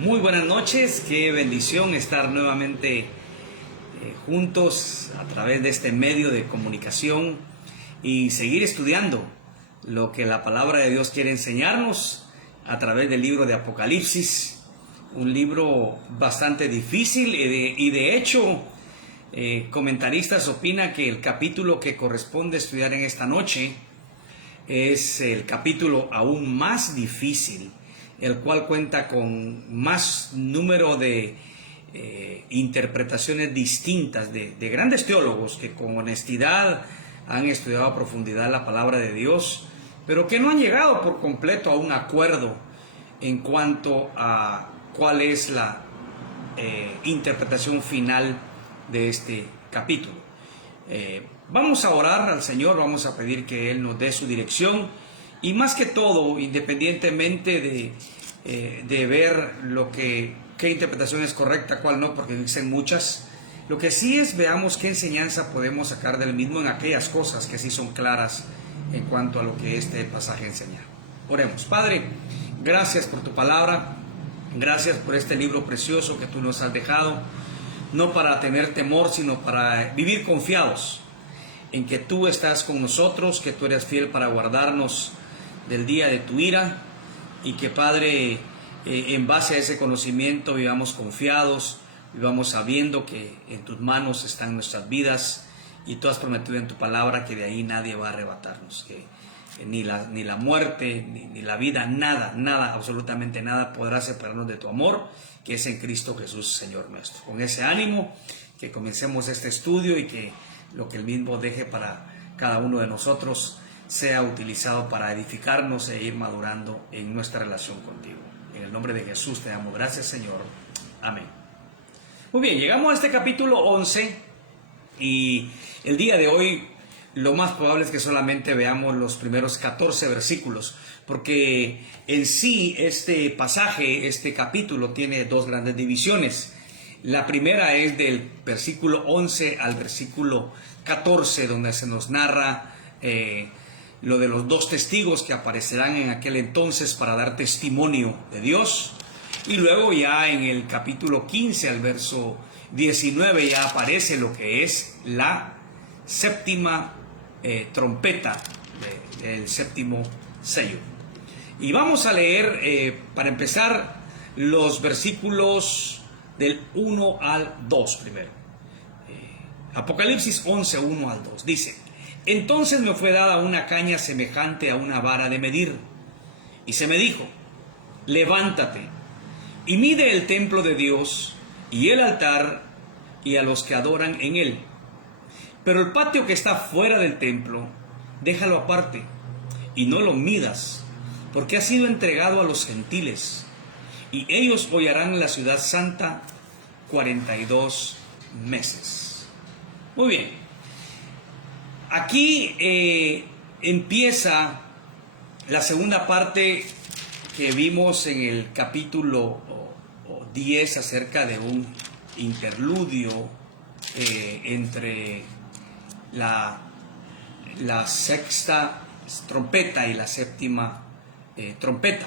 Muy buenas noches, qué bendición estar nuevamente juntos a través de este medio de comunicación y seguir estudiando lo que la palabra de Dios quiere enseñarnos a través del libro de Apocalipsis, un libro bastante difícil y de hecho comentaristas opinan que el capítulo que corresponde estudiar en esta noche es el capítulo aún más difícil, el cual cuenta con más número de interpretaciones distintas de grandes teólogos que con honestidad han estudiado a profundidad la palabra de Dios, pero que no han llegado por completo a un acuerdo en cuanto a cuál es la interpretación final de este capítulo. Vamos a orar al Señor, vamos a pedir que Él nos dé su dirección y más que todo, independientemente de ver qué interpretación es correcta, cuál no, porque dicen muchas, lo que sí es veamos qué enseñanza podemos sacar del mismo en aquellas cosas que sí son claras en cuanto a lo que este pasaje enseña. Oremos. Padre, gracias por tu palabra, gracias por este libro precioso que tú nos has dejado, no para tener temor, sino para vivir confiados en que tú estás con nosotros, que tú eres fiel para guardarnos del día de tu ira y que, Padre, en base a ese conocimiento vivamos confiados, vivamos sabiendo que en tus manos están nuestras vidas y tú has prometido en tu palabra que de ahí nadie va a arrebatarnos, que ni la muerte, ni la vida, nada, absolutamente nada podrá separarnos de tu amor, que es en Cristo Jesús, Señor nuestro. Con ese ánimo, que comencemos este estudio y que lo que el mismo deje para cada uno de nosotros sea utilizado para edificarnos e ir madurando en nuestra relación contigo. En el nombre de Jesús te damos gracias, Señor. Amén. Muy bien, llegamos a este capítulo 11 y el día de hoy lo más probable es que solamente veamos los primeros 14 versículos, porque en sí este pasaje, este capítulo tiene dos grandes divisiones. La primera es del versículo 11 al versículo 14, donde se nos narra lo de los dos testigos que aparecerán en aquel entonces para dar testimonio de Dios. Y luego ya en el capítulo 15 al verso 19 ya aparece lo que es la séptima trompeta del séptimo sello. Y vamos a leer para empezar los versículos del 1 al 2 primero. Apocalipsis 11, 1 al 2. Dice: Entonces me fue dada una caña semejante a una vara de medir, y se me dijo: Levántate y mide el templo de Dios y el altar y a los que adoran en él. Pero el patio que está fuera del templo, déjalo aparte y no lo midas, porque ha sido entregado a los gentiles, y ellos hollarán la ciudad santa 42 meses. Muy bien. Aquí empieza la segunda parte que vimos en el capítulo 10 acerca de un interludio entre la sexta trompeta y la séptima trompeta.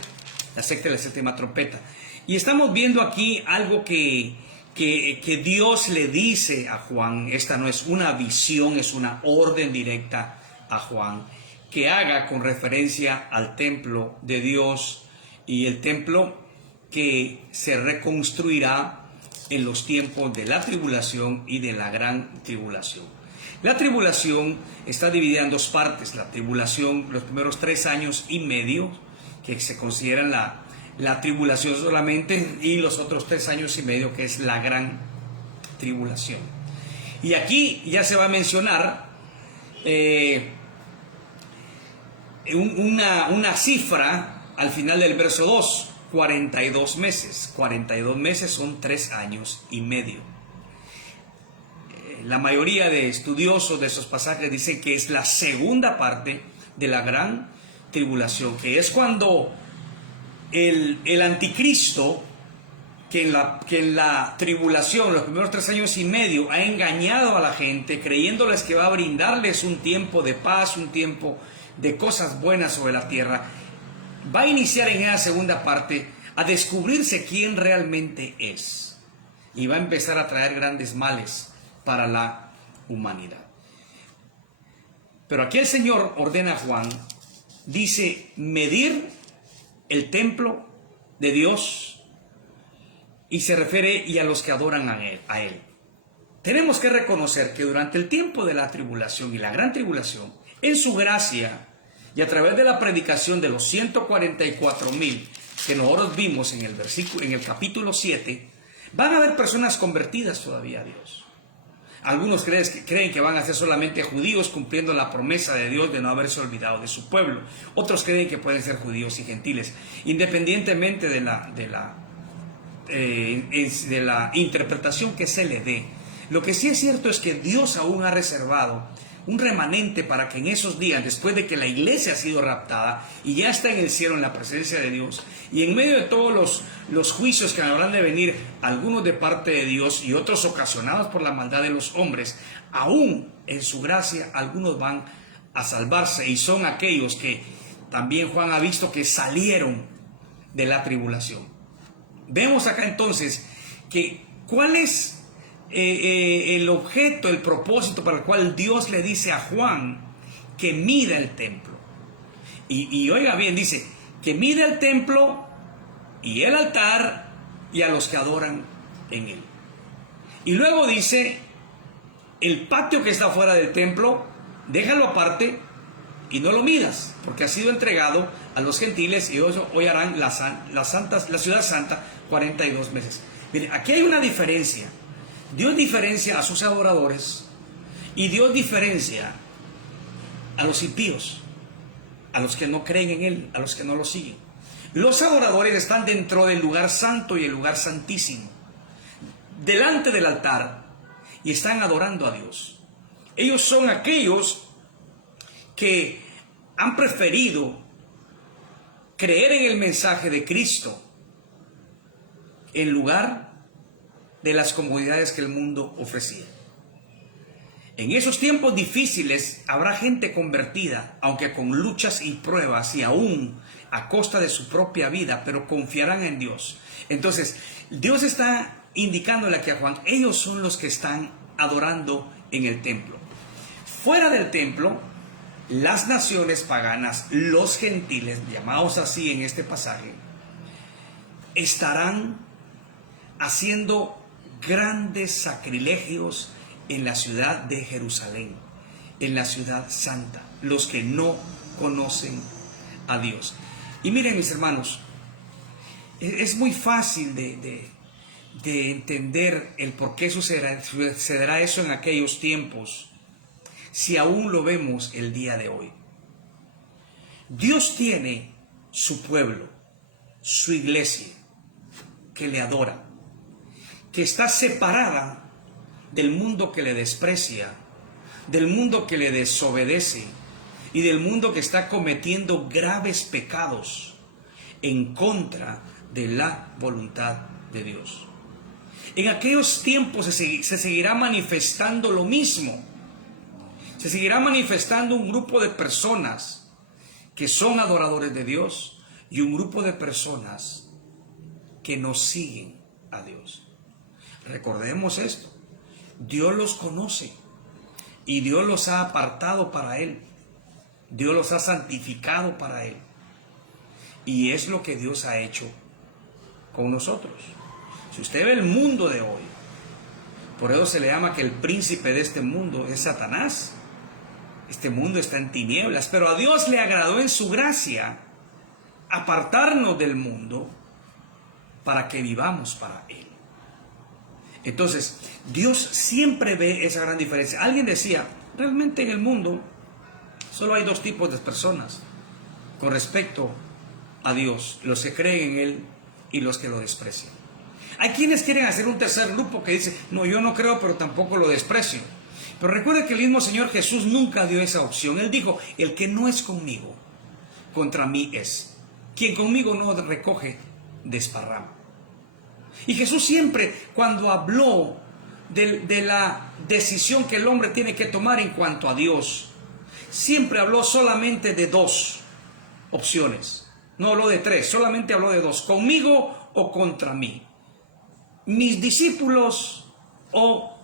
La sexta y la séptima trompeta. Y estamos viendo aquí algo que Dios le dice a Juan. Esta no es una visión, es una orden directa a Juan, que haga con referencia al templo de Dios y el templo que se reconstruirá en los tiempos de la tribulación y de la gran tribulación. La tribulación está dividida en dos partes. La tribulación, los primeros 3 años y medio, que se consideran la tribulación solamente, y los otros 3 años y medio, que es la gran tribulación. Y aquí ya se va a mencionar una cifra al final del verso 2, 42 meses. 42 meses son 3 años y medio. La mayoría de estudiosos de esos pasajes dicen que es la segunda parte de la gran tribulación, que es cuando el anticristo, que en la tribulación, los primeros 3 años y medio, ha engañado a la gente creyéndoles que va a brindarles un tiempo de paz, un tiempo de cosas buenas sobre la tierra, va a iniciar en esa segunda parte a descubrirse quién realmente es. Y va a empezar a traer grandes males para la humanidad. Pero aquí el Señor ordena a Juan, dice, medir el templo de Dios, y se refiere y a los que adoran a Él. Tenemos que reconocer que durante el tiempo de la tribulación y la gran tribulación, en su gracia y a través de la predicación de los 144,000 que nosotros vimos en el capítulo 7, van a haber personas convertidas todavía a Dios. Algunos creen que van a ser solamente judíos cumpliendo la promesa de Dios de no haberse olvidado de su pueblo. Otros creen que pueden ser judíos y gentiles, independientemente de la interpretación que se le dé. Lo que sí es cierto es que Dios aún ha reservado un remanente para que en esos días, después de que la iglesia ha sido raptada y ya está en el cielo en la presencia de Dios, y en medio de todos los juicios que habrán de venir, algunos de parte de Dios y otros ocasionados por la maldad de los hombres, aún en su gracia algunos van a salvarse, y son aquellos que también Juan ha visto que salieron de la tribulación. Vemos acá entonces que cuál es el objeto, el propósito para el cual Dios le dice a Juan que mida el templo. Y oiga bien, dice que mida el templo y el altar y a los que adoran en él. Y luego dice, el patio que está fuera del templo, déjalo aparte y no lo midas, porque ha sido entregado a los gentiles y hoy harán la ciudad santa 42 meses. Miren, aquí hay una diferencia. Dios diferencia a sus adoradores y Dios diferencia a los impíos, a los que no creen en Él, a los que no lo siguen. Los adoradores están dentro del lugar santo y el lugar santísimo, delante del altar, y están adorando a Dios. Ellos son aquellos que han preferido creer en el mensaje de Cristo en lugar de las comodidades que el mundo ofrecía. En esos tiempos difíciles habrá gente convertida, aunque con luchas y pruebas y aún a costa de su propia vida, pero confiarán en Dios. Entonces, Dios está indicándole aquí a Juan, ellos son los que están adorando en el templo. Fuera del templo, las naciones paganas, los gentiles, llamados así en este pasaje, estarán haciendo grandes sacrilegios en la ciudad de Jerusalén, en la ciudad santa, los que no conocen a Dios. Y miren, mis hermanos, es muy fácil de entender el por qué sucederá eso en aquellos tiempos, si aún lo vemos el día de hoy. Dios tiene su pueblo, su iglesia, que le adora, que está separada del mundo que le desprecia, del mundo que le desobedece y del mundo que está cometiendo graves pecados en contra de la voluntad de Dios. En aquellos tiempos se seguirá manifestando lo mismo. Se seguirá manifestando un grupo de personas que son adoradores de Dios y un grupo de personas que no siguen a Dios. Recordemos esto, Dios los conoce y Dios los ha apartado para Él, Dios los ha santificado para Él, y es lo que Dios ha hecho con nosotros. Si usted ve el mundo de hoy, por eso se le llama que el príncipe de este mundo es Satanás. Este mundo está en tinieblas, pero a Dios le agradó en su gracia apartarnos del mundo para que vivamos para Él. Entonces, Dios siempre ve esa gran diferencia. Alguien decía, realmente en el mundo solo hay dos tipos de personas con respecto a Dios: los que creen en Él y los que lo desprecian. Hay quienes quieren hacer un tercer grupo que dice, no, yo no creo, pero tampoco lo desprecio. Pero recuerde que el mismo Señor Jesús nunca dio esa opción. Él dijo, el que no es conmigo, contra mí es. Quien conmigo no recoge, desparrama. Y Jesús siempre, cuando habló de la decisión que el hombre tiene que tomar en cuanto a Dios, siempre habló solamente de dos opciones. No habló de tres, solamente habló de dos. Conmigo o contra mí. Mis discípulos o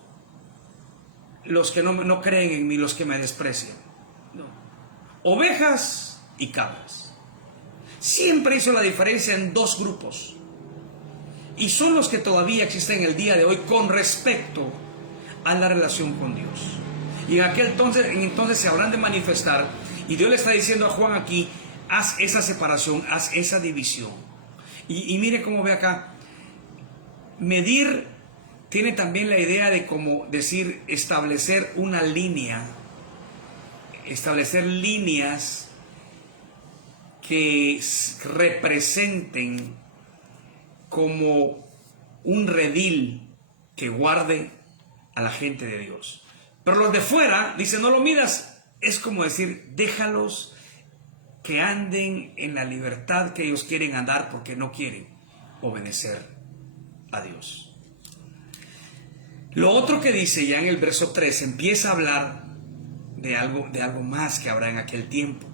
los que no creen en mí, los que me desprecian. No. Ovejas y cabras. Siempre hizo la diferencia en dos grupos. Y son los que todavía existen el día de hoy con respecto a la relación con Dios. Y en aquel entonces se habrán de manifestar. Y Dios le está diciendo a Juan aquí, haz esa separación, haz esa división. Y mire cómo ve acá. Medir tiene también la idea de como decir, establecer una línea, establecer líneas que representen como un redil que guarde a la gente de Dios. Pero los de fuera, dice, no lo miras, es como decir, déjalos que anden en la libertad que ellos quieren andar porque no quieren obedecer a Dios. Lo otro que dice ya en el verso 3, empieza a hablar de algo más que habrá en aquel tiempo.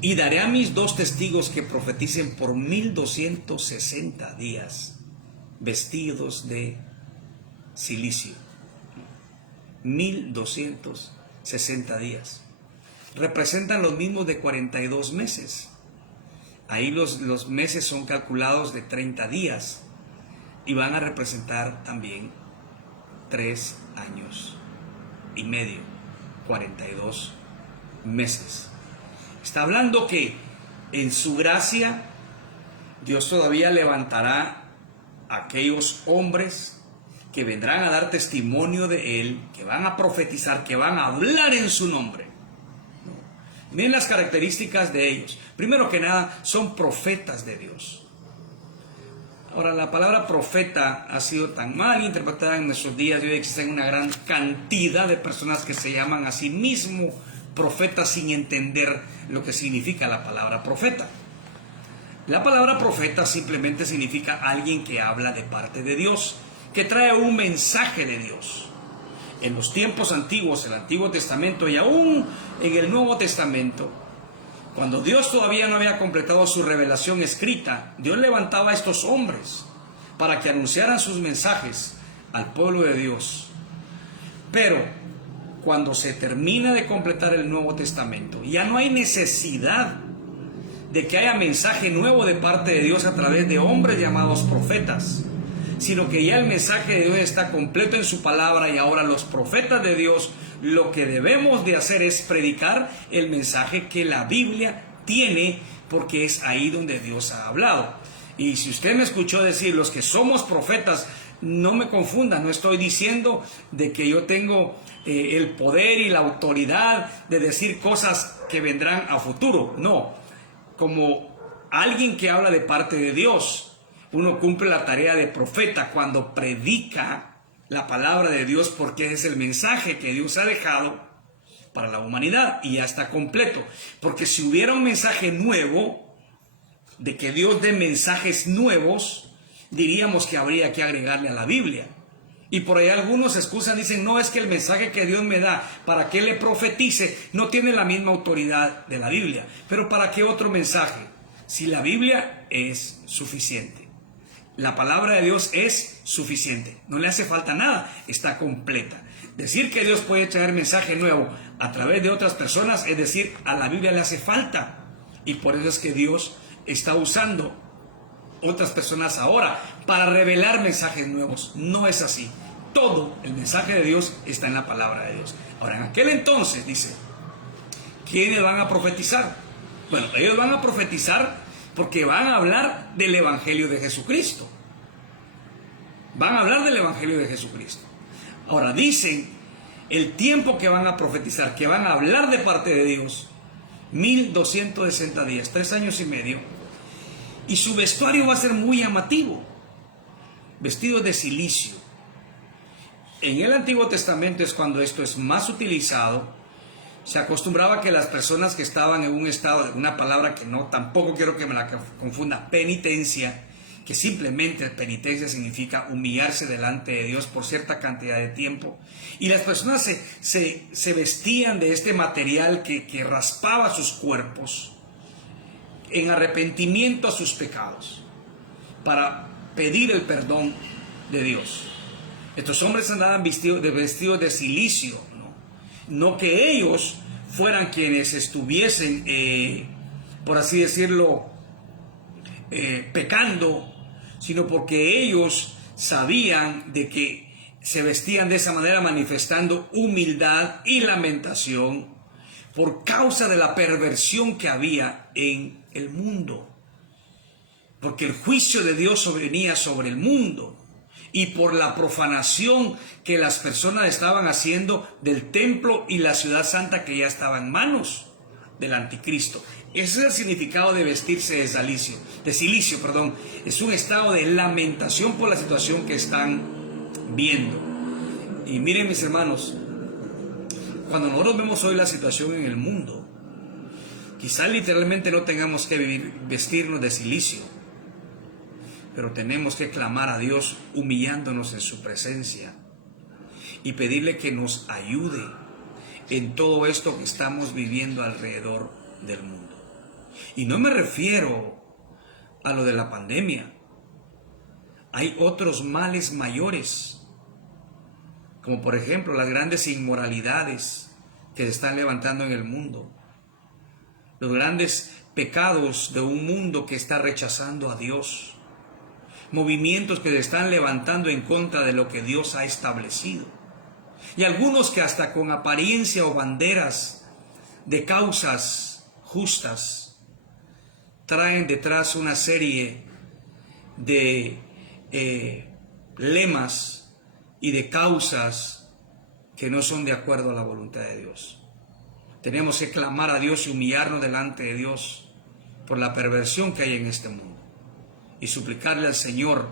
Y daré a mis dos testigos que profeticen por 1260 días, vestidos de cilicio. 1260 días. Representan los mismos de 42 meses. Ahí los meses son calculados de 30 días y van a representar también 3 años y medio, 42 meses. Está hablando que en su gracia Dios todavía levantará a aquellos hombres que vendrán a dar testimonio de Él, que van a profetizar, que van a hablar en su nombre. Miren las características de ellos. Primero que nada, son profetas de Dios. Ahora, la palabra profeta ha sido tan mal interpretada en nuestros días y hoy existen una gran cantidad de personas que se llaman a sí mismos profetas sin entender lo que significa la palabra profeta. La palabra profeta simplemente significa alguien que habla de parte de Dios, que trae un mensaje de Dios. En los tiempos antiguos, el Antiguo Testamento y aún en el Nuevo Testamento, cuando Dios todavía no había completado su revelación escrita, Dios levantaba a estos hombres para que anunciaran sus mensajes al pueblo de Dios. Pero cuando se termina de completar el Nuevo Testamento, ya no hay necesidad de que haya mensaje nuevo de parte de Dios a través de hombres llamados profetas, sino que ya el mensaje de Dios está completo en su palabra y ahora los profetas de Dios lo que debemos de hacer es predicar el mensaje que la Biblia tiene, porque es ahí donde Dios ha hablado. Y si usted me escuchó decir los que somos profetas, no me confunda, no estoy diciendo de que yo tengo el poder y la autoridad de decir cosas que vendrán a futuro, no. Como alguien que habla de parte de Dios, uno cumple la tarea de profeta cuando predica la palabra de Dios, porque ese es el mensaje que Dios ha dejado para la humanidad y ya está completo. Porque si hubiera un mensaje nuevo, de que Dios dé mensajes nuevos, diríamos que habría que agregarle a la Biblia. Y por ahí algunos se excusan, dicen, no, es que el mensaje que Dios me da para que le profetice no tiene la misma autoridad de la Biblia. Pero ¿para qué otro mensaje? Si la Biblia es suficiente. La palabra de Dios es suficiente, no le hace falta nada, está completa. Decir que Dios puede traer mensaje nuevo a través de otras personas, es decir, a la Biblia le hace falta. Y por eso es que Dios está usando otras personas ahora para revelar mensajes nuevos. No es así. Todo el mensaje de Dios está en la palabra de Dios. Ahora, en aquel entonces, dice, ¿quiénes van a profetizar? Bueno, ellos van a profetizar porque van a hablar del Evangelio de Jesucristo. Van a hablar del Evangelio de Jesucristo. Ahora dicen el tiempo que van a profetizar, que van a hablar de parte de Dios, 1260 días, 3 años y medio. Y su vestuario va a ser muy llamativo, vestidos de cilicio. En el Antiguo Testamento es cuando esto es más utilizado. Se acostumbraba que las personas que estaban en un estado, una palabra que no, tampoco quiero que me la confunda, penitencia, que simplemente penitencia significa humillarse delante de Dios por cierta cantidad de tiempo. Y las personas se vestían de este material que raspaba sus cuerpos. en arrepentimiento a sus pecados, para pedir el perdón de Dios. Estos hombres andaban vestidos de cilicio, no que ellos fueran quienes estuviesen, por así decirlo, pecando, sino porque ellos sabían de que se vestían de esa manera, manifestando humildad y lamentación por causa de la perversión que había en el mundo, porque el juicio de Dios venía sobre el mundo, y por la profanación que las personas estaban haciendo del templo y la ciudad santa, que ya estaba en manos del anticristo. Ese es el significado de vestirse de silicio. Es un estado de lamentación por la situación que están viendo. Y miren, mis hermanos, cuando nosotros vemos hoy la situación en el mundo, quizás literalmente no tengamos que vestirnos de silicio, pero tenemos que clamar a Dios humillándonos en su presencia y pedirle que nos ayude en todo esto que estamos viviendo alrededor del mundo. Y no me refiero a lo de la pandemia. Hay otros males mayores, como por ejemplo las grandes inmoralidades que se están levantando en el mundo, los grandes pecados de un mundo que está rechazando a Dios, movimientos que se están levantando en contra de lo que Dios ha establecido, y algunos que hasta con apariencia o banderas de causas justas traen detrás una serie de lemas y de causas que no son de acuerdo a la voluntad de Dios. Tenemos que clamar a Dios y humillarnos delante de Dios por la perversión que hay en este mundo, y suplicarle al Señor,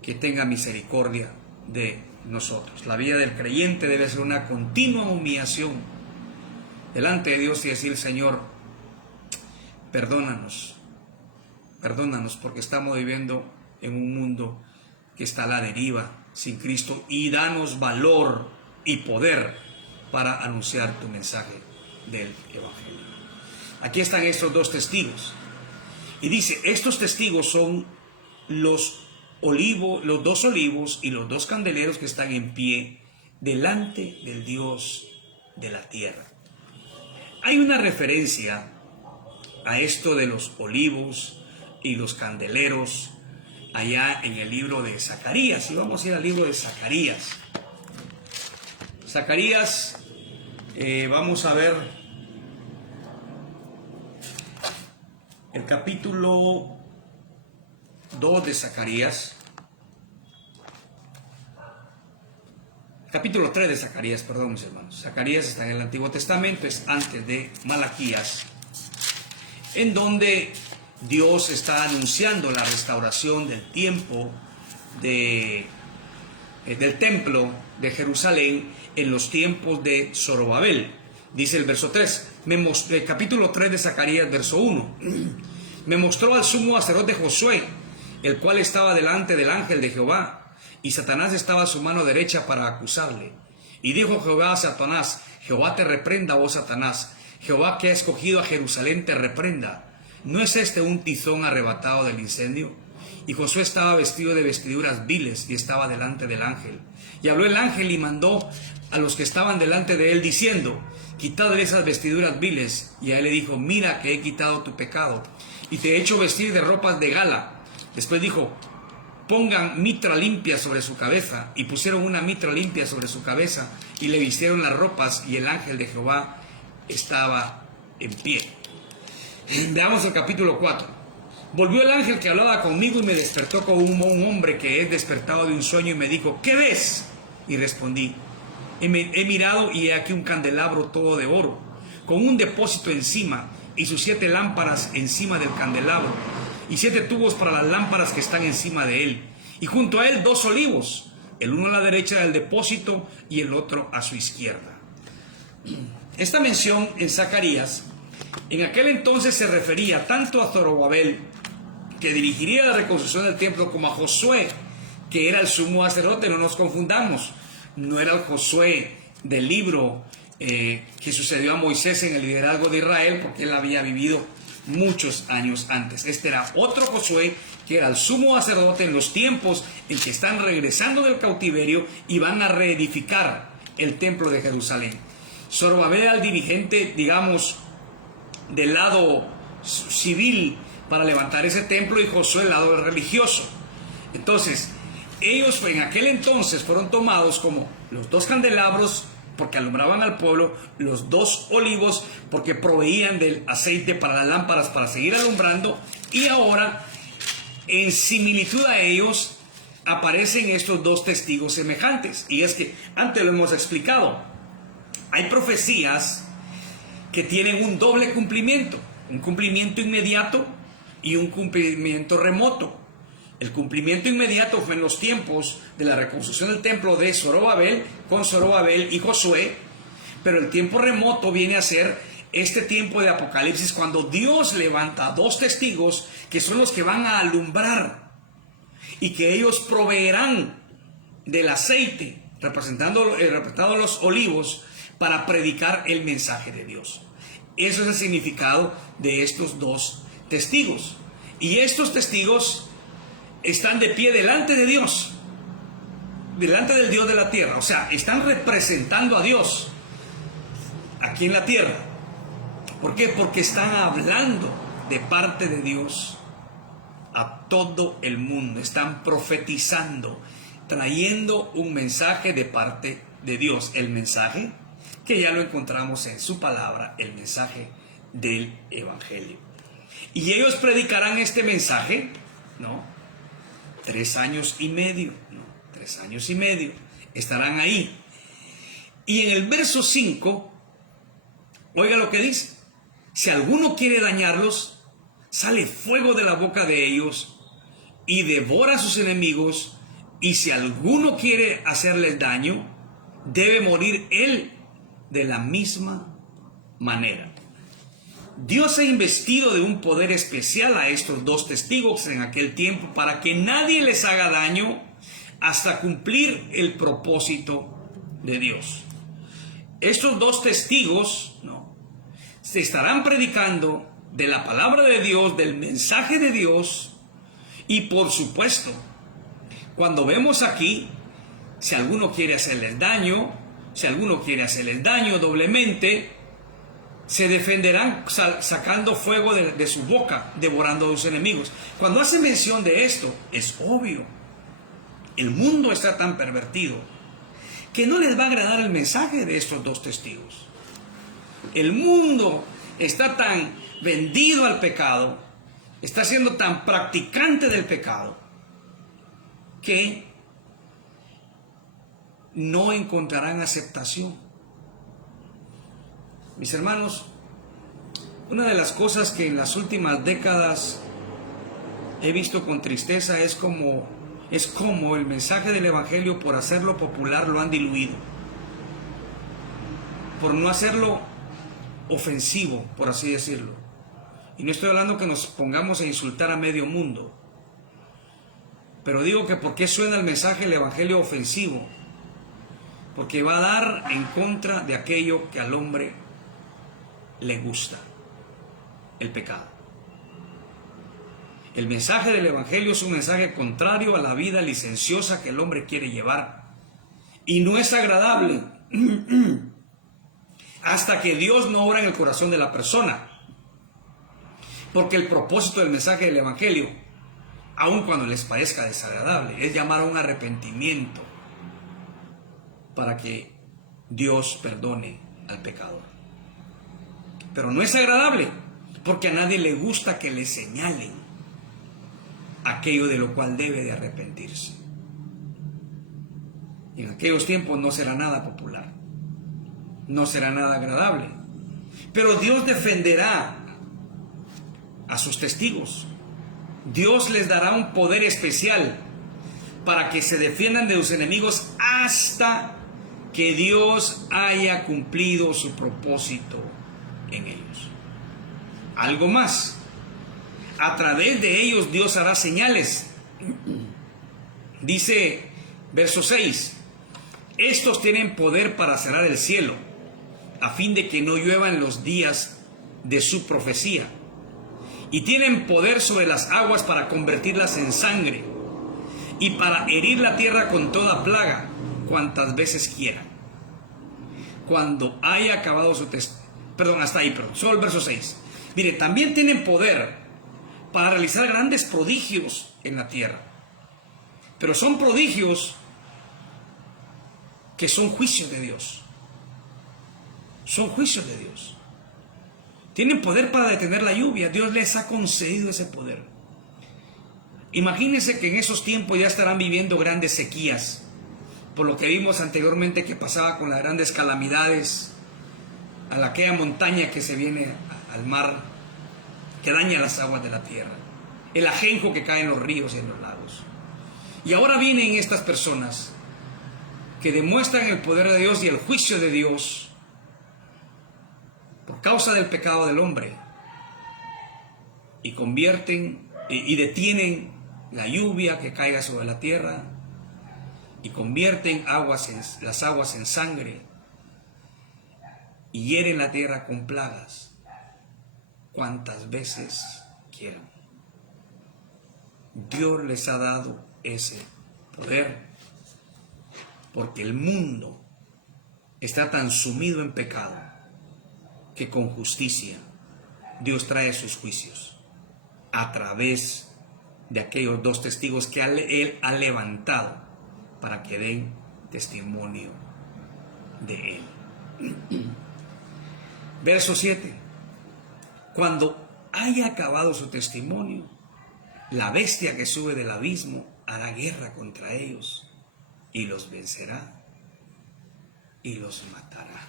que tenga misericordia de nosotros. La vida del creyente debe ser una continua humillación delante de Dios y decir: Señor, perdónanos porque estamos viviendo en un mundo que está a la deriva sin Cristo, y danos valor y poder para anunciar tu mensaje del Evangelio. Aquí están estos dos testigos, y dice: estos testigos son los dos olivos y los dos candeleros que están en pie delante del Dios de la tierra. Hay una referencia a esto de los olivos y los candeleros allá en el libro de Zacarías, y vamos a ir al libro de Zacarías. Zacarías, vamos a ver el capítulo 2 de Zacarías, capítulo 3 de Zacarías, perdón, mis hermanos. Zacarías está en el Antiguo Testamento, es antes de Malaquías, en donde Dios está anunciando la restauración del tiempo del templo de Jerusalén en los tiempos de Zorobabel. Dice el verso 3, capítulo 3 de Zacarías, verso 1. Me mostró al sumo sacerdote Josué, el cual estaba delante del ángel de Jehová, y Satanás estaba a su mano derecha para acusarle. Y dijo Jehová a Satanás: Jehová te reprenda, oh Satanás, Jehová que ha escogido a Jerusalén te reprenda. ¿No es este un tizón arrebatado del incendio? Y Josué estaba vestido de vestiduras viles y estaba delante del ángel. Y habló el ángel y mandó a los que estaban delante de él, diciendo: quitadle esas vestiduras viles. Y a él le dijo: mira que he quitado tu pecado y te he hecho vestir de ropas de gala. Después dijo: pongan mitra limpia sobre su cabeza. Y pusieron una mitra limpia sobre su cabeza y le vistieron las ropas, y el ángel de Jehová estaba en pie. Veamos el capítulo 4. Volvió el ángel que hablaba conmigo y me despertó como un hombre que es despertado de un sueño, y me dijo: ¿qué ves? Y respondí: he mirado y he aquí un candelabro todo de oro, con un depósito encima, y sus 7 lámparas encima del candelabro, y 7 tubos para las lámparas que están encima de él, y junto a él 2 olivos, el uno a la derecha del depósito y el otro a su izquierda. Esta mención en Zacarías en aquel entonces se refería tanto a Zorobabel, que dirigiría la reconstrucción del templo, como a Josué, que era el sumo sacerdote. No nos confundamos, no era el Josué del libro que sucedió a Moisés en el liderazgo de Israel, porque él había vivido muchos años antes. Este era otro Josué que era el sumo sacerdote en los tiempos en que están regresando del cautiverio y van a reedificar el templo de Jerusalén. Zorobabel era el dirigente, digamos, del lado civil para levantar ese templo, y Josué el lado religioso. Entonces, ellos en aquel entonces fueron tomados como los dos candelabros porque alumbraban al pueblo, los dos olivos porque proveían del aceite para las lámparas para seguir alumbrando, y ahora en similitud a ellos aparecen estos dos testigos semejantes. Y es que antes lo hemos explicado, hay profecías que tienen un doble cumplimiento, un cumplimiento inmediato y un cumplimiento remoto. El cumplimiento inmediato fue en los tiempos de la reconstrucción del templo de Zorobabel, con Zorobabel y Josué, pero el tiempo remoto viene a ser este tiempo de Apocalipsis, cuando Dios levanta dos testigos que son los que van a alumbrar y que ellos proveerán del aceite, representando los olivos, para predicar el mensaje de Dios. Eso es el significado de estos dos testigos. Y estos testigos están de pie delante de Dios, delante del Dios de la tierra. O sea, están representando a Dios aquí en la tierra. ¿Por qué? Porque están hablando de parte de Dios a todo el mundo. Están profetizando, trayendo un mensaje de parte de Dios. El mensaje que ya lo encontramos en su palabra, el mensaje del Evangelio. Y ellos predicarán este mensaje, ¿no? 3 años y medio, ¿no? 3 años y medio estarán ahí. Y en el verso 5, oiga lo que dice: si alguno quiere dañarlos, sale fuego de la boca de ellos y devora a sus enemigos, y si alguno quiere hacerles daño, debe morir él de la misma manera. Dios ha investido de un poder especial a estos dos testigos en aquel tiempo para que nadie les haga daño hasta cumplir el propósito de Dios. Estos dos testigos, ¿no?, se estarán predicando de la palabra de Dios, del mensaje de Dios, y por supuesto, cuando vemos aquí, si alguno quiere hacerles daño, doblemente, se defenderán sacando fuego de su boca, devorando a sus enemigos. Cuando hace mención de esto, es obvio, el mundo está tan pervertido que no les va a agradar el mensaje de estos dos testigos. El mundo está tan vendido al pecado, está siendo tan practicante del pecado, que no encontrarán aceptación. Mis hermanos, una de las cosas que en las últimas décadas he visto con tristeza es como el mensaje del Evangelio, por hacerlo popular, lo han diluido, por no hacerlo ofensivo, por así decirlo. Y no estoy hablando que nos pongamos a insultar a medio mundo, pero digo que ¿por qué suena el mensaje del Evangelio ofensivo? Porque va a dar en contra de aquello que al hombre le gusta, el pecado. El mensaje del Evangelio es un mensaje contrario a la vida licenciosa que el hombre quiere llevar, y no es agradable hasta que Dios no obra en el corazón de la persona. Porque el propósito del mensaje del Evangelio, aun cuando les parezca desagradable, es llamar a un arrepentimiento para que Dios perdone al pecador. Pero no es agradable, porque a nadie le gusta que le señalen aquello de lo cual debe de arrepentirse. Y en aquellos tiempos no será nada popular, no será nada agradable. Pero Dios defenderá a sus testigos. Dios les dará un poder especial para que se defiendan de sus enemigos hasta que Dios haya cumplido su propósito en ellos. Algo más: a través de ellos Dios hará señales. Dice verso 6: estos tienen poder para cerrar el cielo, a fin de que no llueva en los días de su profecía, y tienen poder sobre las aguas para convertirlas en sangre y para herir la tierra con toda plaga, cuantas veces quieran. Cuando haya acabado su hasta ahí, solo el verso 6. Mire, también tienen poder para realizar grandes prodigios en la tierra, pero son prodigios que son juicios de Dios. Son juicios de Dios. Tienen poder para detener la lluvia. Dios les ha concedido ese poder. Imagínense que en esos tiempos ya estarán viviendo grandes sequías, por lo que vimos anteriormente que pasaba con las grandes calamidades, a aquella montaña que se viene al mar, que daña las aguas de la tierra, el ajenjo que cae en los ríos y en los lagos. Y ahora vienen estas personas que demuestran el poder de Dios y el juicio de Dios por causa del pecado del hombre, y convierten y detienen la lluvia que caiga sobre la tierra, y convierten las aguas en sangre, y hieren la tierra con plagas cuantas veces quieran. Dios les ha dado ese poder porque el mundo está tan sumido en pecado que con justicia Dios trae sus juicios a través de aquellos dos testigos que Él ha levantado para que den testimonio de Él. Verso 7. Cuando haya acabado su testimonio, la bestia que sube del abismo hará guerra contra ellos y los vencerá y los matará.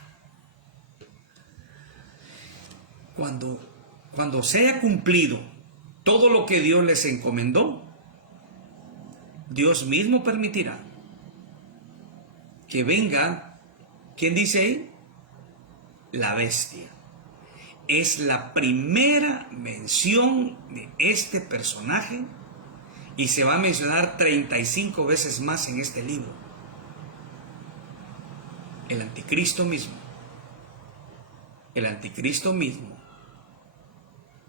Cuando se haya cumplido todo lo que Dios les encomendó, Dios mismo permitirá que venga, ¿quién dice ahí? La bestia. Es la primera mención de este personaje y se va a mencionar 35 veces más en este libro. El anticristo mismo. El anticristo mismo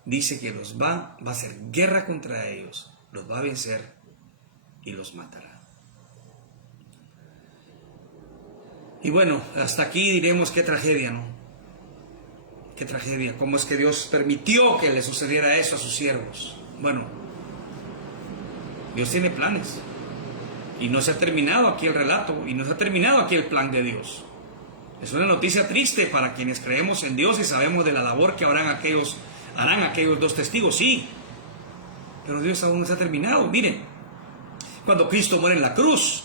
dice que va a hacer guerra contra ellos, los va a vencer y los matará. Y bueno, hasta aquí diremos qué tragedia, ¿no? Qué tragedia, cómo es que Dios permitió que le sucediera eso a sus siervos. Bueno, Dios tiene planes y no se ha terminado aquí el relato y no se ha terminado aquí el plan de Dios. Es una noticia triste para quienes creemos en Dios y sabemos de la labor que harán aquellos dos testigos, sí, pero Dios aún no se ha terminado. Miren, cuando Cristo muere en la cruz,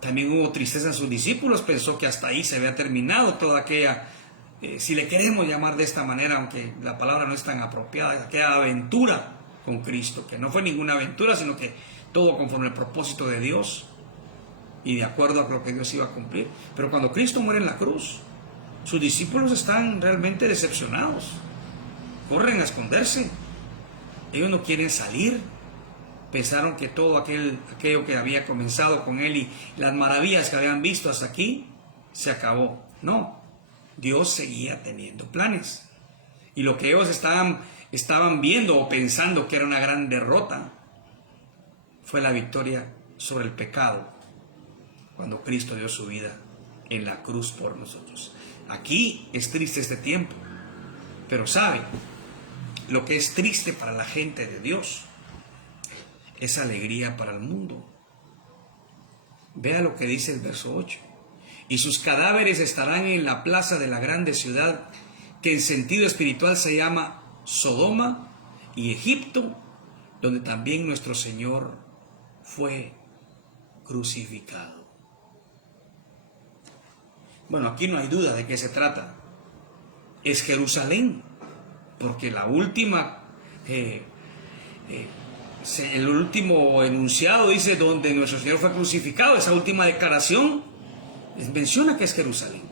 también hubo tristeza en sus discípulos, pensó que hasta ahí se había terminado toda aquella, si le queremos llamar de esta manera, aunque la palabra no es tan apropiada, aquella aventura con Cristo, que no fue ninguna aventura, sino que todo conforme al propósito de Dios y de acuerdo a lo que Dios iba a cumplir. Pero cuando Cristo muere en la cruz, sus discípulos están realmente decepcionados, corren a esconderse, ellos no quieren salir. Pensaron que todo aquello que había comenzado con él y las maravillas que habían visto hasta aquí se acabó. No, Dios seguía teniendo planes. Y lo que ellos estaban viendo o pensando que era una gran derrota fue la victoria sobre el pecado cuando Cristo dio su vida en la cruz por nosotros. Aquí es triste este tiempo, pero ¿sabe? Lo que es triste para la gente de Dios es alegría para el mundo. Vea lo que dice el verso 8. Y sus cadáveres estarán en la plaza de la grande ciudad, que en sentido espiritual se llama Sodoma y Egipto, donde también nuestro Señor fue crucificado. Bueno, aquí no hay duda de qué se trata. Es Jerusalén, porque la última el último enunciado dice donde nuestro Señor fue crucificado. Esa última declaración menciona que es Jerusalén,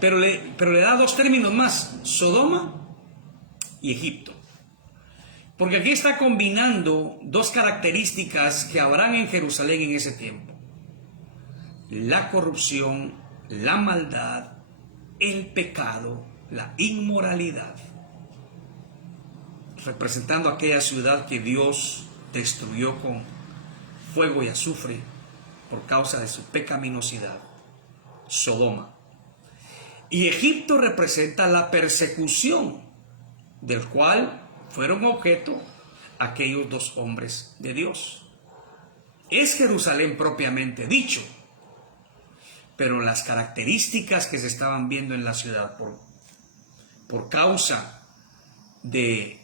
pero le da dos términos más: Sodoma y Egipto, porque aquí está combinando dos características que habrán en Jerusalén en ese tiempo: la corrupción, la maldad, el pecado, la inmoralidad. representando aquella ciudad que Dios destruyó con fuego y azufre por causa de su pecaminosidad, Sodoma. Y Egipto representa la persecución del cual fueron objeto aquellos dos hombres de Dios. Es Jerusalén propiamente dicho, pero las características que se estaban viendo en la ciudad por causa de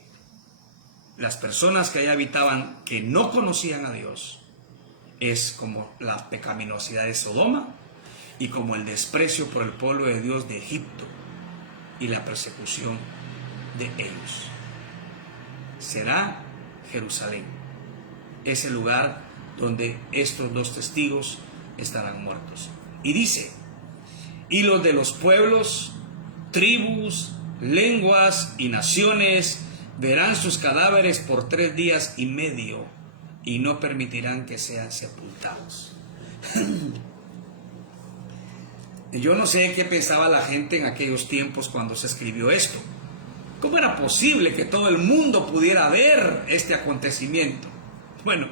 las personas que allá habitaban que no conocían a Dios, es como la pecaminosidad de Sodoma y como el desprecio por el pueblo de Dios de Egipto y la persecución de ellos. Será Jerusalén ese lugar donde estos dos testigos estarán muertos. Y dice, y los de los pueblos, tribus, lenguas y naciones verán sus cadáveres por 3 días y medio y no permitirán que sean sepultados. Yo no sé qué pensaba la gente en aquellos tiempos cuando se escribió esto. ¿Cómo era posible que todo el mundo pudiera ver este acontecimiento? Bueno,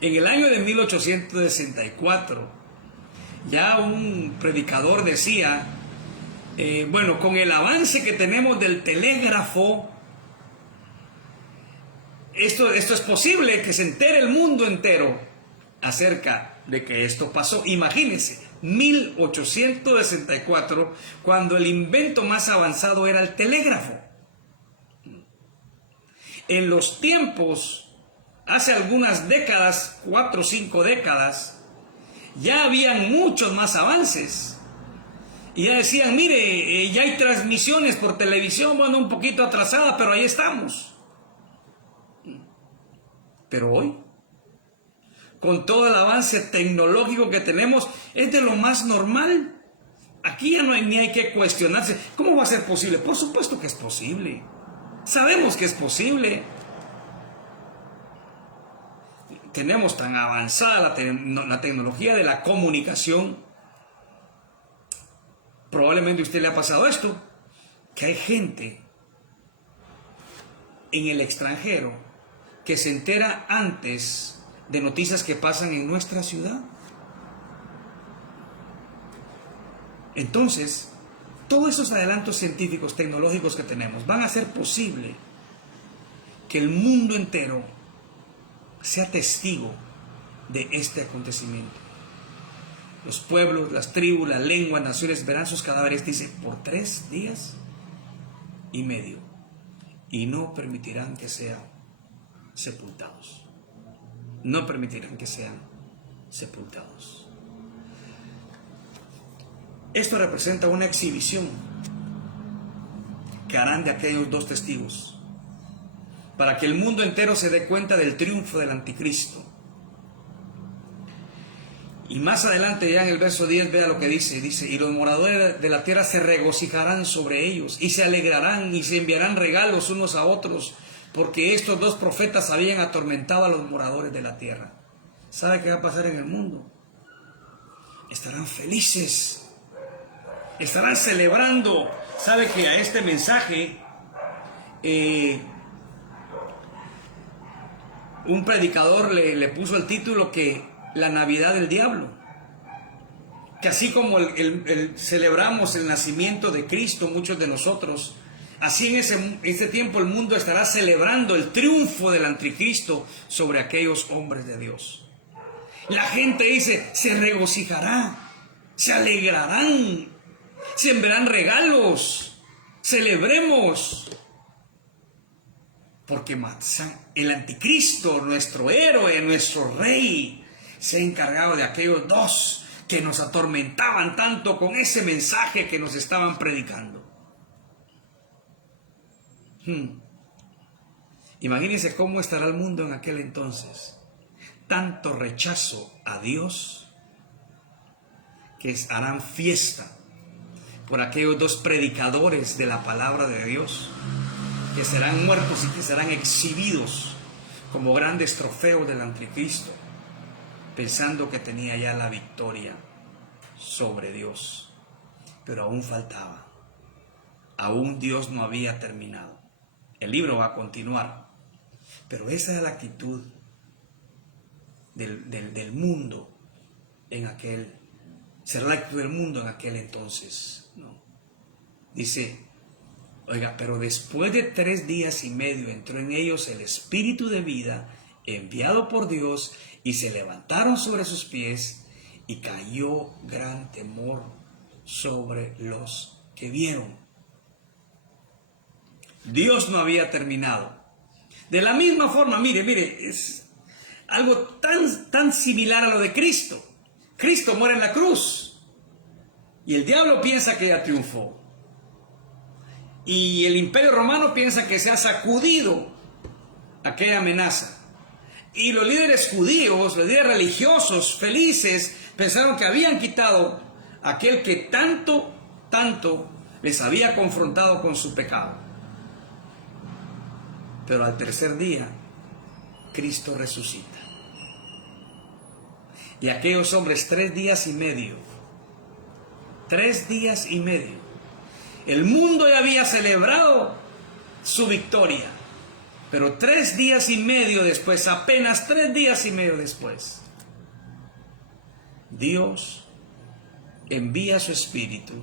en el año de 1864, ya un predicador decía, bueno, con el avance que tenemos del telégrafo, esto es posible que se entere el mundo entero acerca de que esto pasó. Imagínense, 1864, cuando el invento más avanzado era el telégrafo. En los tiempos, hace algunas décadas, 4 o 5 décadas, ya habían muchos más avances. Y ya decían, mire, ya hay transmisiones por televisión, bueno, un poquito atrasada, pero ahí estamos. Pero hoy, con todo el avance tecnológico que tenemos, es de lo más normal. Aquí ya no hay, ni hay que cuestionarse. ¿Cómo va a ser posible? Por supuesto que es posible. Sabemos que es posible. Tenemos tan avanzada la tecnología de la comunicación. Probablemente a usted le ha pasado esto, que hay gente en el extranjero que se entera antes de noticias que pasan en nuestra ciudad. Entonces, todos esos adelantos científicos, tecnológicos que tenemos van a hacer posible que el mundo entero sea testigo de este acontecimiento. Los pueblos, las tribus, las lenguas, naciones verán sus cadáveres, dice, por 3 días y medio, y no permitirán que sean sepultados. No permitirán que sean sepultados. Esto representa una exhibición que harán de aquellos dos testigos para que el mundo entero se dé cuenta del triunfo del anticristo. Y más adelante, ya en el verso 10, vea lo que dice, y los moradores de la tierra se regocijarán sobre ellos, y se alegrarán, y se enviarán regalos unos a otros, porque estos dos profetas habían atormentado a los moradores de la tierra. ¿Sabe qué va a pasar en el mundo? Estarán felices, estarán celebrando. ¿Sabe que a este mensaje un predicador le puso el título que la Navidad del Diablo? Que así como celebramos el nacimiento de Cristo, muchos de nosotros, así en ese tiempo el mundo estará celebrando el triunfo del anticristo sobre aquellos hombres de Dios. La gente dice, se regocijará, se alegrarán, se enviarán regalos, celebremos. Porque el anticristo, nuestro héroe, nuestro rey, se ha encargado de aquellos dos que nos atormentaban tanto con ese mensaje que nos estaban predicando. Imagínense cómo estará el mundo en aquel entonces. Tanto rechazo a Dios que harán fiesta por aquellos dos predicadores de la palabra de Dios, que serán muertos y que serán exhibidos como grandes trofeos del anticristo, pensando que tenía ya la victoria sobre Dios. Pero aún faltaba, aún Dios no había terminado. El libro va a continuar. Pero esa es la actitud del mundo en aquel, será la actitud del mundo en aquel entonces, ¿no? Dice, oiga, pero después de 3 días y medio entró en ellos el espíritu de vida enviado por Dios, y se levantaron sobre sus pies, y cayó gran temor sobre los que vieron. Dios no había terminado. De la misma forma, mire, es algo tan similar a lo de Cristo. Cristo muere en la cruz y el diablo piensa que ya triunfó. Y el imperio romano piensa que se ha sacudido aquella amenaza. Y los líderes judíos, los líderes religiosos, felices, pensaron que habían quitado aquel que tanto les había confrontado con su pecado. Pero al tercer día, Cristo resucita. Y aquellos hombres 3 días y medio, el mundo ya había celebrado su victoria, pero 3 días y medio después, apenas 3 días y medio después, Dios envía su espíritu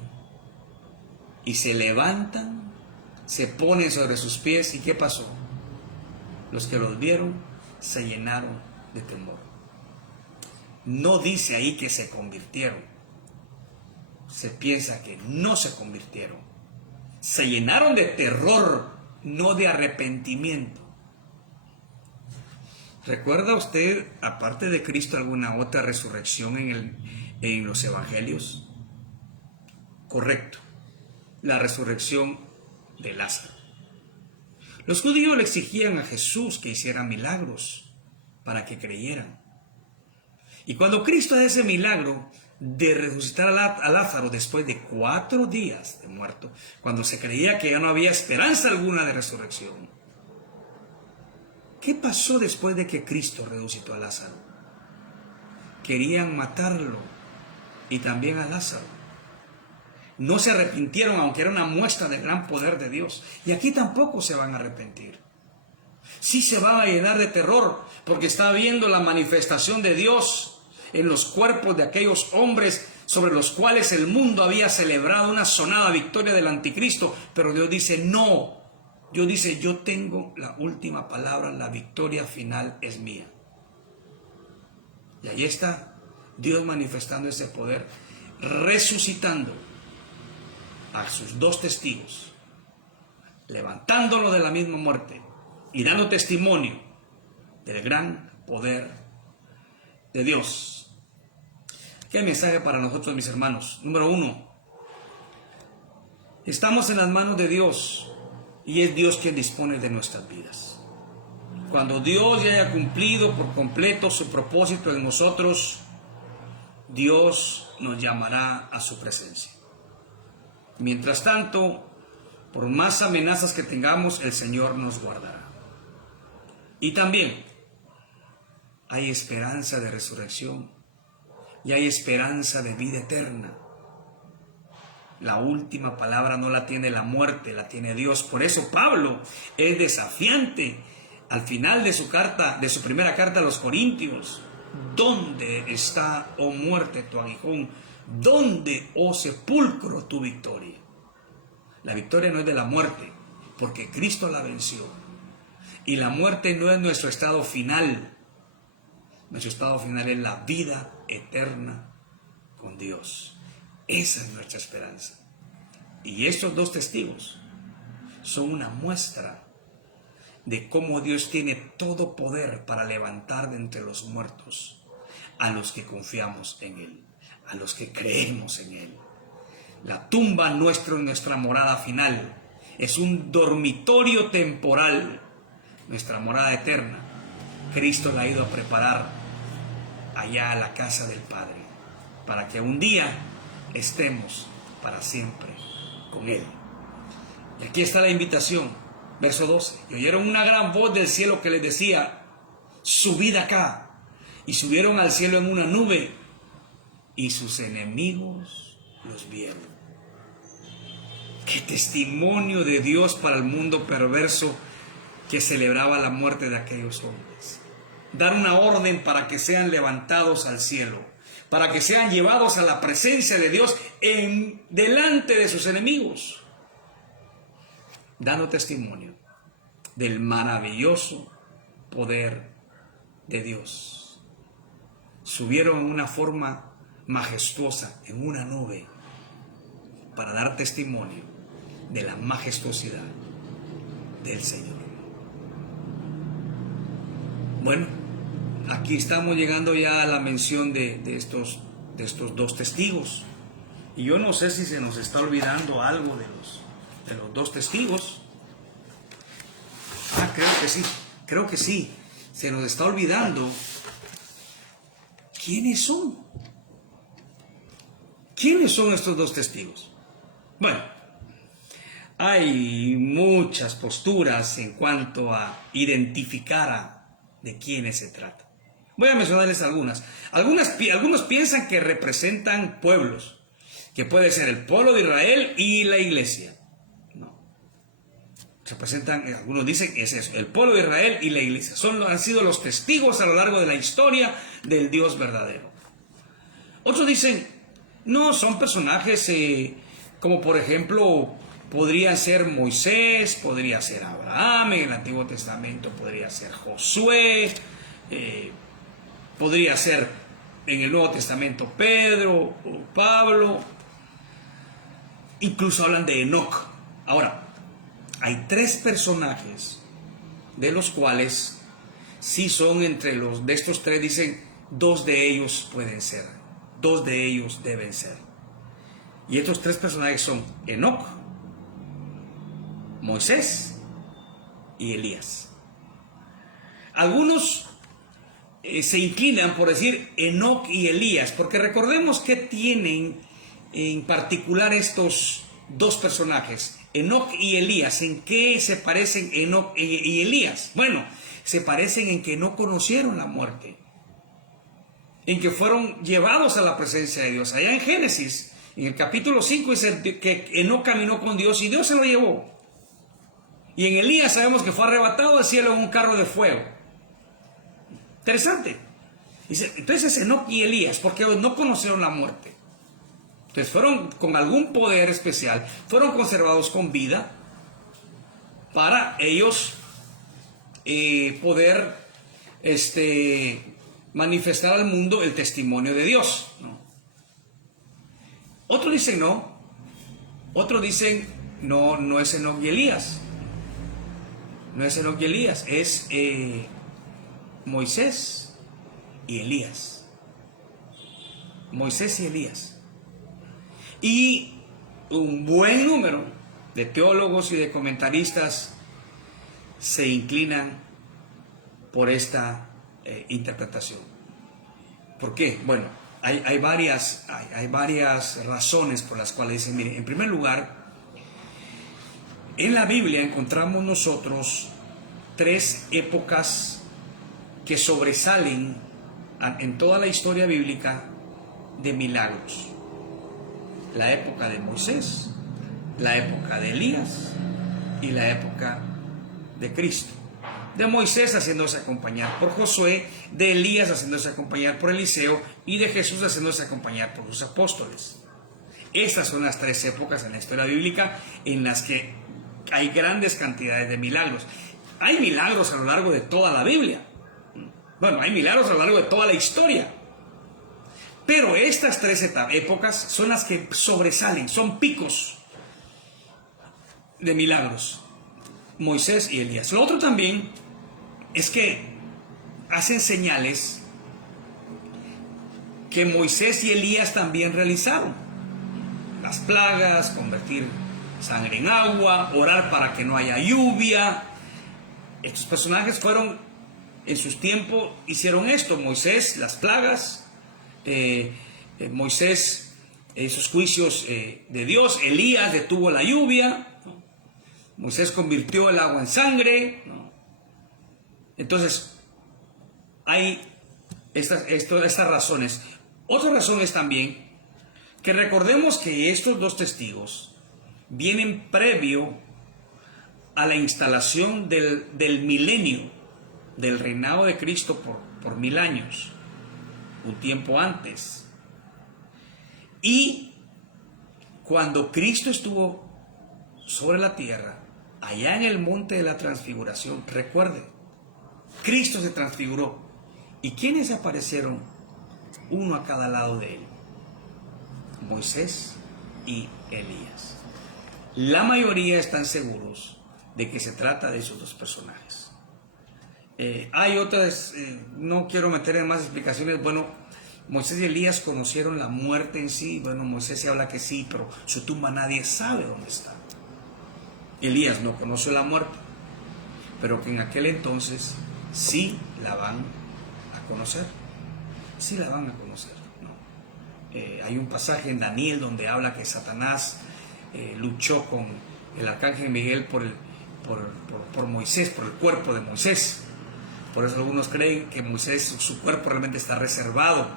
y se levantan, se ponen sobre sus pies. ¿Y qué pasó? Los que los vieron se llenaron de temor. No dice ahí que se convirtieron. Se piensa que no se convirtieron. Se llenaron de terror, no de arrepentimiento. ¿Recuerda usted, aparte de Cristo, alguna otra resurrección en los evangelios? Correcto. La resurrección de Lázaro. Los judíos le exigían a Jesús que hiciera milagros para que creyeran. Y cuando Cristo hace ese milagro de resucitar a Lázaro después de 4 días de muerto, cuando se creía que ya no había esperanza alguna de resurrección, ¿qué pasó después de que Cristo resucitó a Lázaro? Querían matarlo y también a Lázaro. No se arrepintieron, aunque era una muestra del gran poder de Dios. Y aquí tampoco se van a arrepentir. Sí se van a llenar de terror, porque está viendo la manifestación de Dios en los cuerpos de aquellos hombres sobre los cuales el mundo había celebrado una sonada victoria del anticristo. Pero Dios dice, no. Dios dice, yo tengo la última palabra, la victoria final es mía. Y ahí está Dios manifestando ese poder, resucitando a sus 2 testigos, levantándolo de la misma muerte y dando testimonio del gran poder de Dios. ¿Qué mensaje para nosotros, mis hermanos? Número 1, estamos en las manos de Dios y es Dios quien dispone de nuestras vidas. Cuando Dios ya haya cumplido por completo su propósito en nosotros, Dios nos llamará a su presencia. Mientras tanto, por más amenazas que tengamos, el Señor nos guardará. Y también hay esperanza de resurrección y hay esperanza de vida eterna. La última palabra no la tiene la muerte, la tiene Dios. Por eso Pablo es desafiante al final de su carta, de su primera carta a los Corintios. ¿Dónde está, oh muerte, tu aguijón? ¿Dónde, oh sepulcro, tu victoria? La victoria no es de la muerte, porque Cristo la venció. Y la muerte no es nuestro estado final. Nuestro estado final es la vida eterna con Dios. Esa es nuestra esperanza. Y estos 2 testigos son una muestra de cómo Dios tiene todo poder para levantar de entre los muertos a los que confiamos en Él, a los que creemos en Él. La tumba nuestra morada final, es un dormitorio temporal. Nuestra morada eterna, Cristo la ha ido a preparar allá a la casa del Padre, para que un día estemos para siempre con Él. Y aquí está la invitación, verso 12. Y oyeron una gran voz del cielo que les decía, subid acá. Y subieron al cielo en una nube, y sus enemigos los vieron. Qué testimonio de Dios para el mundo perverso que celebraba la muerte de aquellos hombres. Dar una orden para que sean levantados al cielo, para que sean llevados a la presencia de Dios delante de sus enemigos, dando testimonio del maravilloso poder de Dios. Subieron en una forma majestuosa en una nube para dar testimonio de la majestuosidad del Señor. Bueno, aquí estamos llegando ya a la mención de estos dos testigos. Y yo no sé si se nos está olvidando algo de los dos testigos. Creo que sí. Se nos está olvidando quiénes son. ¿Quiénes son estos dos testigos? Bueno, hay muchas posturas en cuanto a identificar de quiénes se trata. Voy a mencionarles algunas. Algunos piensan que representan pueblos, que puede ser el pueblo de Israel y la iglesia. No. Representan, algunos dicen que es eso, el pueblo de Israel y la iglesia. Han sido los testigos a lo largo de la historia del Dios verdadero. Otros dicen, no, son personajes como por ejemplo, podría ser Moisés, podría ser Abraham en el Antiguo Testamento, podría ser Josué, podría ser en el Nuevo Testamento Pedro o Pablo. Incluso hablan de Enoc. Ahora, hay 3 personajes de los cuales sí son de estos 3, dicen 2 de ellos pueden ser, 2 de ellos deben ser. Y estos 3 personajes son Enoc, Moisés y Elías. Algunos se inclinan por decir Enoc y Elías, porque recordemos que tienen en particular estos 2 personajes, Enoc y Elías. ¿En qué se parecen Enoc y Elías? Bueno, se parecen en que no conocieron la muerte, en que fueron llevados a la presencia de Dios. Allá en Génesis, en el capítulo 5, dice que Enoc caminó con Dios y Dios se lo llevó. Y en Elías sabemos que fue arrebatado al cielo en un carro de fuego. Interesante. Dice, entonces Enoc y Elías, porque no conocieron la muerte. Entonces fueron con algún poder especial, fueron conservados con vida para ellos poder manifestar al mundo el testimonio de Dios, ¿no? Otros dicen no. Otros dicen no es Enoc y Elías. No es Enoc y Elías, es Moisés y Elías. Moisés y Elías. Y un buen número de teólogos y de comentaristas se inclinan por esta interpretación. ¿Por qué? Bueno, hay varias razones por las cuales dicen, miren, en primer lugar, en la Biblia encontramos nosotros 3 épocas que sobresalen en toda la historia bíblica de milagros. La época de Moisés, la época de Elías y la época de Cristo. De Moisés haciéndose acompañar por Josué, de Elías haciéndose acompañar por Eliseo y de Jesús haciéndose acompañar por sus apóstoles. Estas son las 3 épocas en la historia bíblica en las que hay grandes cantidades de milagros. Hay milagros a lo largo de toda la Biblia. Bueno, hay milagros a lo largo de toda la historia. Pero estas 3 épocas son las que sobresalen, son picos de milagros. Moisés y Elías. Lo otro también es que hacen señales que Moisés y Elías también realizaron. Las plagas, convertir sangre en agua, orar para que no haya lluvia. Estos personajes fueron, en sus tiempos, hicieron esto. Moisés, las plagas. Moisés, esos juicios de Dios. Elías detuvo la lluvia. Moisés convirtió el agua en sangre. Entonces, hay estas razones. Otra razón es también que recordemos que estos 2 testigos vienen previo a la instalación del milenio, del reinado de Cristo por 1000 años, un tiempo antes. Y cuando Cristo estuvo sobre la tierra, allá en el monte de la transfiguración, recuerde, Cristo se transfiguró. ¿Y quiénes aparecieron? Uno a cada lado de él: Moisés y Elías. La mayoría están seguros de que se trata de esos dos personajes. Hay otras, no quiero meter en más explicaciones. Bueno, Moisés y Elías conocieron la muerte en sí. Bueno, Moisés se habla que sí, pero su tumba nadie sabe dónde está. Elías no conoció la muerte, pero que en aquel entonces sí la van a conocer. Sí la van a conocer, ¿no? Hay un pasaje en Daniel donde habla que Satanás luchó con el arcángel Miguel por Moisés, por el cuerpo de Moisés. Por eso algunos creen que Moisés, su cuerpo realmente está reservado,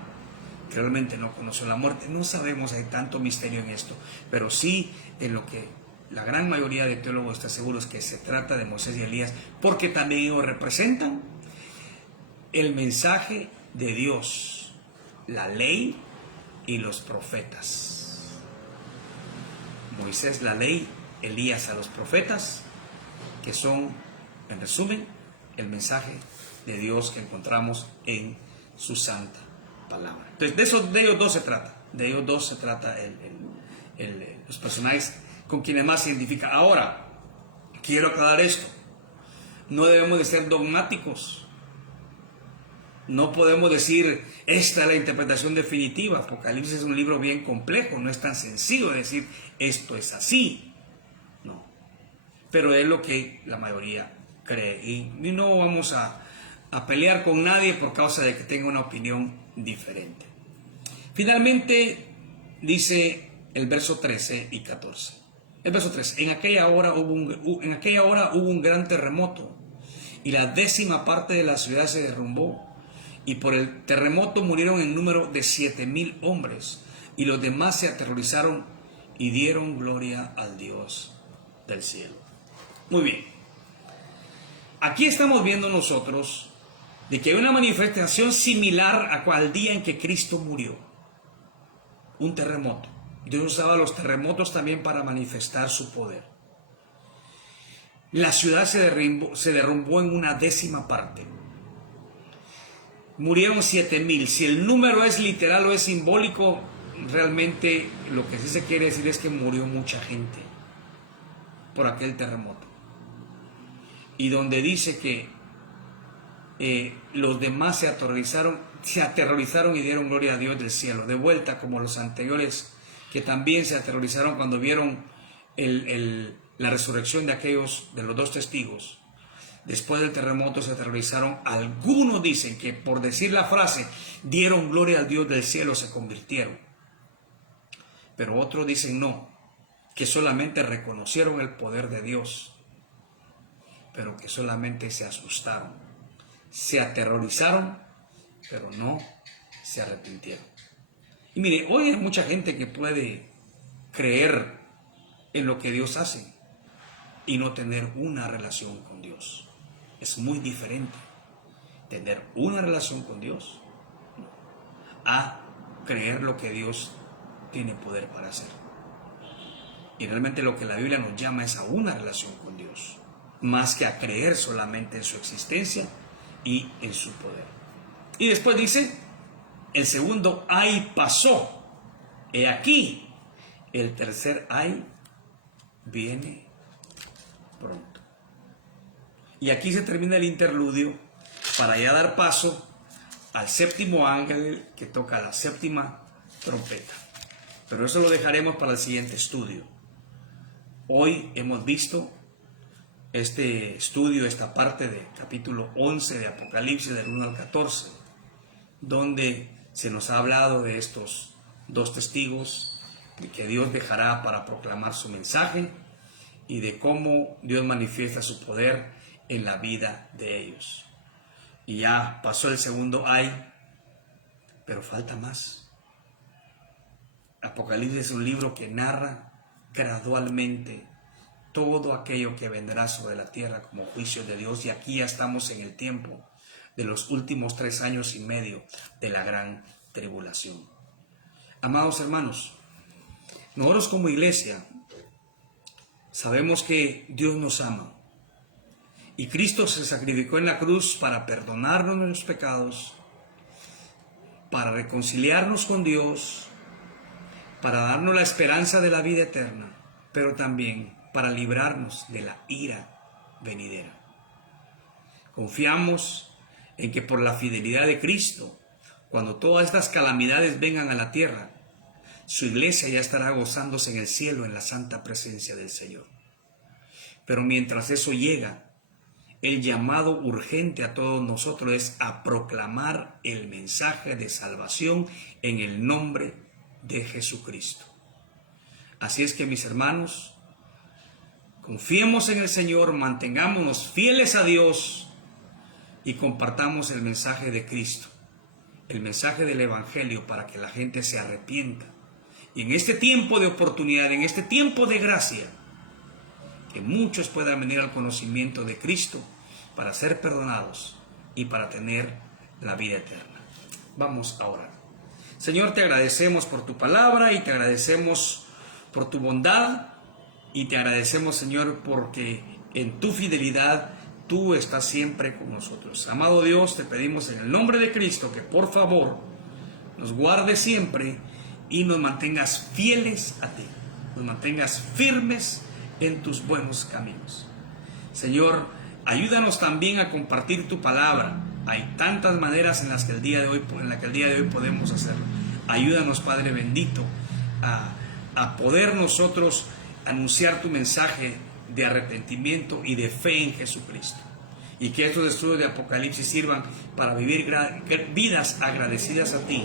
que realmente no conoció la muerte. No sabemos, hay tanto misterio en esto, pero sí en lo que la gran mayoría de teólogos está seguro es que se trata de Moisés y Elías, porque también ellos representan el mensaje de Dios, la ley y los profetas. Moisés la ley, Elías a los profetas, que son, en resumen, el mensaje de Dios que encontramos en su santa palabra. Entonces de ellos dos se trata, los personajes con quienes más se identifica. Ahora, quiero aclarar esto: no debemos de ser dogmáticos. No podemos decir, esta es la interpretación definitiva. Apocalipsis es un libro bien complejo, no es tan sencillo decir, esto es así. No. Pero es lo que la mayoría cree. Y no vamos a pelear con nadie por causa de que tenga una opinión diferente. Finalmente, dice el verso 13 y 14. El verso 13, en aquella hora hubo un gran terremoto, y la 10ª parte de la ciudad se derrumbó, y por el terremoto murieron en número de 7000 hombres, y los demás se aterrorizaron y dieron gloria al Dios del cielo. Muy bien. Aquí estamos viendo nosotros de que hay una manifestación similar al día en que Cristo murió. Un terremoto. Dios usaba los terremotos también para manifestar su poder. La ciudad se derrumbó en una 10ª parte. Murieron 7000. Si el número es literal o es simbólico, realmente lo que sí se quiere decir es que murió mucha gente por aquel terremoto. Y donde dice que los demás se aterrorizaron y dieron gloria a Dios del cielo. De vuelta, como los anteriores, que también se aterrorizaron cuando vieron la resurrección de los 2 testigos. Después del terremoto se aterrorizaron. Algunos dicen que por decir la frase, dieron gloria al Dios del cielo, se convirtieron. Pero otros dicen no, que solamente reconocieron el poder de Dios, pero que solamente se asustaron. Se aterrorizaron, pero no se arrepintieron. Y mire, hoy hay mucha gente que puede creer en lo que Dios hace y no tener una relación con Dios. Es muy diferente tener una relación con Dios a creer lo que Dios tiene poder para hacer. Y realmente lo que la Biblia nos llama es a una relación con Dios, más que a creer solamente en su existencia y en su poder. Y después dice, el segundo ay pasó. He aquí, el tercer ay viene pronto. Y aquí se termina el interludio para ya dar paso al 7º ángel que toca la 7ª trompeta. Pero eso lo dejaremos para el siguiente estudio. Hoy hemos visto este estudio, esta parte de capítulo 11 de Apocalipsis, del 1 al 14, donde se nos ha hablado de estos 2 testigos, de que Dios dejará para proclamar su mensaje y de cómo Dios manifiesta su poder en la vida de ellos. Y ya pasó el segundo ay, pero falta más. Apocalipsis es un libro que narra gradualmente todo aquello que vendrá sobre la tierra como juicio de Dios. Y aquí ya estamos en el tiempo de los últimos 3 años y medio de la gran tribulación. Amados hermanos, nosotros como iglesia sabemos que Dios nos ama y Cristo se sacrificó en la cruz para perdonarnos nuestros pecados, para reconciliarnos con Dios, para darnos la esperanza de la vida eterna, pero también para librarnos de la ira venidera. Confiamos en que por la fidelidad de Cristo, cuando todas estas calamidades vengan a la tierra, su iglesia ya estará gozándose en el cielo en la santa presencia del Señor. Pero mientras eso llega, el llamado urgente a todos nosotros es a proclamar el mensaje de salvación en el nombre de Jesucristo. Así es que, mis hermanos, confiemos en el Señor, mantengámonos fieles a Dios y compartamos el mensaje de Cristo, el mensaje del Evangelio, para que la gente se arrepienta. Y en este tiempo de oportunidad, en este tiempo de gracia, que muchos puedan venir al conocimiento de Cristo para ser perdonados y para tener la vida eterna. Vamos a orar. Señor, te agradecemos por tu palabra y te agradecemos por tu bondad y te agradecemos, Señor, porque en tu fidelidad tú estás siempre con nosotros. Amado Dios, te pedimos en el nombre de Cristo que por favor nos guardes siempre y nos mantengas fieles a ti, nos mantengas firmes en tus buenos caminos. Señor, ayúdanos también a compartir tu palabra. Hay tantas maneras en las que el día de hoy podemos hacerlo. Ayúdanos, Padre bendito, a poder nosotros anunciar tu mensaje de arrepentimiento y de fe en Jesucristo. Y que estos estudios de Apocalipsis sirvan para vivir vidas agradecidas a ti,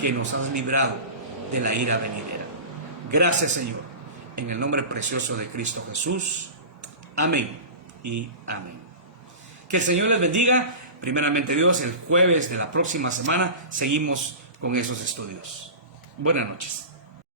que nos has librado de la ira venidera. Gracias, Señor, en el nombre precioso de Cristo Jesús. Amén y amén. Que el Señor les bendiga. Primeramente Dios, el jueves de la próxima semana seguimos con esos estudios. Buenas noches.